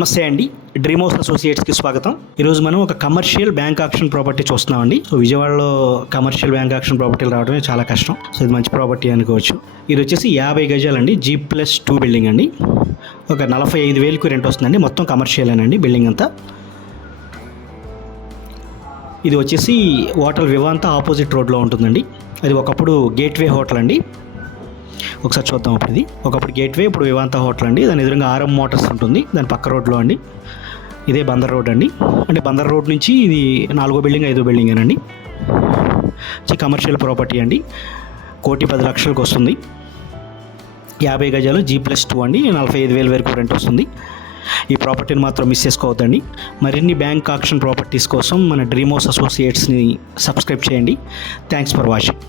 నమస్తే అండి, dream house అసోసియేట్స్కి స్వాగతం. ఈరోజు మనం ఒక కమర్షియల్ బ్యాంక్ ఆక్షన్ ప్రాపర్టీ చూస్తున్నామండి. సో విజయవాడలో కమర్షియల్ బ్యాంక్ ఆక్షన్ ప్రాపర్టీలు రావడమే చాలా కష్టం. సో ఇది మంచి ప్రాపర్టీ అనుకోవచ్చు. ఇది వచ్చేసి 50 గజాలండి, G+2 బిల్డింగ్ అండి. ఒక 45,000కు రెంట్ వస్తుందండి. మొత్తం కమర్షియలేనండి బిల్డింగ్ అంతా. ఇది వచ్చేసి హోటల్ వివాంత ఆపోజిట్ రోడ్లో ఉంటుందండి. అది ఒకప్పుడు గేట్వే హోటల్ అండి. ఒకసారి చూద్దాం. అప్పుడు ఇది ఒకప్పుడు గేట్వే, ఇప్పుడు వివాంత హోటల్ అండి. దాని ఎదురుగా RM మోటార్స్ ఉంటుంది, దాని పక్క రోడ్లో అండి. ఇదే బందర్ రోడ్ అండి. అంటే బందర్ రోడ్ నుంచి ఇది 4వ బిల్డింగ్ 5వ బిల్డింగ్ అండి. కమర్షియల్ ప్రాపర్టీ అండి. 1,10,00,000కి వస్తుంది. 50 గజాలు, G+2 అండి. 45,000 వరకు రెంట్ వస్తుంది. ఈ ప్రాపర్టీని మాత్రం మిస్ చేసుకోవద్దండి. మరిన్ని బ్యాంక్ ఆక్షన్ ప్రాపర్టీస్ కోసం మన డ్రీమ్ హౌస్ అసోసియేట్స్ని సబ్స్క్రైబ్ చేయండి. Thanks for watching.